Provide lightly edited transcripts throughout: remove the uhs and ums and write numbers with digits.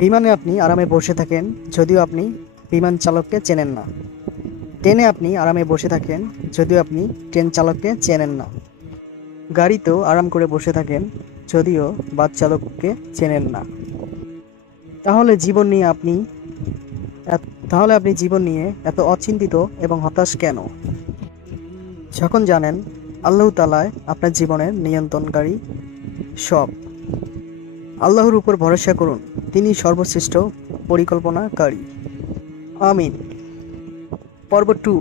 বিমানে আপনি আরামে বসে থাকেন যদিও আপনি বিমান চালককে চেনেন না। ট্রেনে আপনি আরামে বসে থাকেন যদিও আপনি ট্রেন চালককে চেনেন না। গাড়িতেও আরাম করে বসে থাকেন যদিও বাস চালককে চেনেন না। তাহলে জীবন নিয়ে আপনি তাহলে আপনি জীবন নিয়ে এত অচিন্তিত এবং হতাশ কেন? যখন জানেন আল্লাহ তাআলাই আপনার জীবনের নিয়ন্ত্রণকারী। সব আল্লাহর উপর ভরসা করুন, তিনি সর্বশ্রেষ্ঠ পরিকল্পনাকারী। আমিন। পর্ব 2।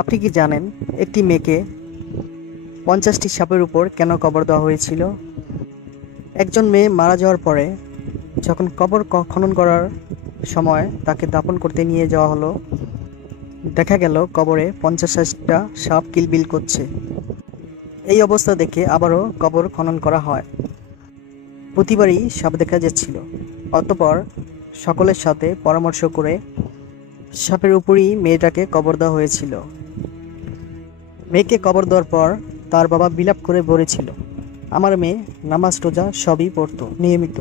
আপনি কি জানেন একটি মেয়েকে 50টি সাপের উপর কেন কবর দেওয়া হয়েছিল? একজন মেয়ে মারা যাওয়ার পরে যখন কবর খনন করার সময় তাকে দাফন করতে নিয়ে যাওয়া হলো, দেখা গেল কবরে 50টা সাপ কিলবিল করছে। এই অবস্থা দেখে আবারও কবর খনন করা হয়। প্রতিবারই সাপ দেখা যাচ্ছিল। অতঃপর সকলের সাথে পরামর্শ করে সাপের উপরই মেয়েটাকে কবর দেওয়া হয়েছিল। মেয়েকে কবর দেওয়ার পর তার বাবা বিলাপ করে বলেছিল, আমার মেয়ে নামাজ রোজা সবই পড়তো নিয়মিত,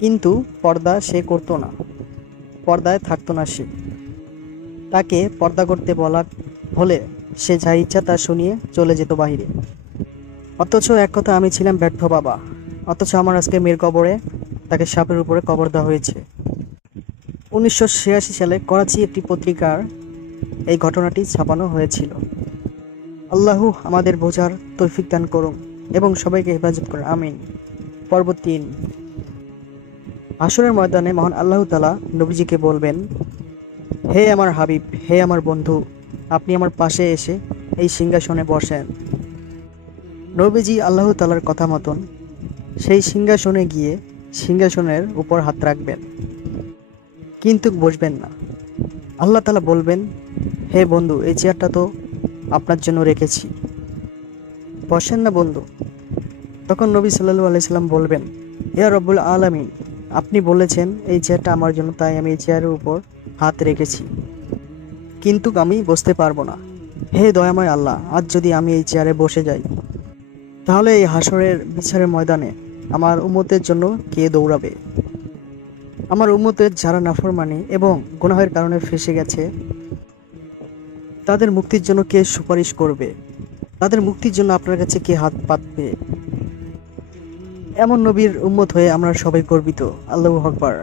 কিন্তু পর্দা সে করতো না, পর্দায় থাকতো না সে। তাকে পর্দা করতে বলা হলে সে যা ইচ্ছা তা শুনিয়ে চলে যেত বাহিরে। অথচ এক কথা আমি ছিলাম ব্যর্থ বাবা, অথচ আমার আজকে মেয়ের কবরে তাকে সাপের উপরে কবর দেওয়া হয়েছে। 1986 সালে করাচি একটি পত্রিকার এই ঘটনাটি ছাপানো হয়েছিল। আল্লাহু আমাদের বোঝার তৌফিক দান করুন এবং সবাইকে হেফাজত করুন, আমিন। পর্ব 3। হাসরের ময়দানে মহান আল্লাহ তাআলা নবীজিকে বলবেন, হে আমার হাবিব, হে আমার বন্ধু, আপনি আমার পাশে এসে এই সিংহাসনে বসেন। নবীজি আল্লাহ তাআলার কথা মতন সেই সিংহাসনে গিয়ে সিংহাসনের উপর হাত রাখবেন, কিন্তু বসবেন না। আল্লাহ তাআলা বলবেন, হে বন্ধু, এই চেয়ারটা তো আপনার জন্য রেখেছি, বসেন না বন্ধু। তখন নবী সাল্লাল্লাহু আলাইহি সাল্লাম বলবেন, ইয়া রব্বুল আলামিন, আপনি বলেছেন এই চেয়ারটা আমার জন্য, তাই আমি এই চেয়ারের উপর হাত রেখেছি, কিন্তু আমি বসতে পারবো না। হে দয়াময় আল্লাহ, আজ যদি আমি এই চেয়ারে বসে যাই, তাহলে এই হাসরের বিচারের ময়দানে আমার উম্মতের জন্য কে দৌড়াবে? আমার উম্মতের যারা নাফরমানি এবং গুনাহের কারণে ফেঁসে গেছে, তাদের মুক্তির জন্য কে সুপারিশ করবে? তাদের মুক্তির জন্য আপনার কাছে কে হাত পাতবে? এমন নবীর উম্মত হয়ে আমরা সবাই গর্বিত। আল্লাহু আকবার।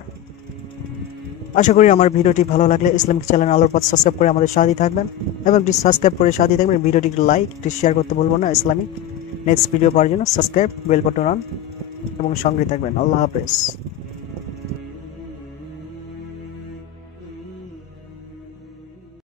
আশা করি আমার ভিডিওটি ভালো লাগলে ইসলামিক চ্যানেল আলোর পথ সাবস্ক্রাইব করে আমাদের সাথে থাকবেন, এবং একটি সাবস্ক্রাইব করে সাথে থাকবেন। ভিডিওটি লাইক, একটি শেয়ার করতে ভুলবেন না। ইসলামিক নেক্সট ভিডিও পাওয়ার জন্য সাবস্ক্রাইব, বেল বাটন অন এবং সঙ্গে থাকবেন। আল্লাহ হাফেজ।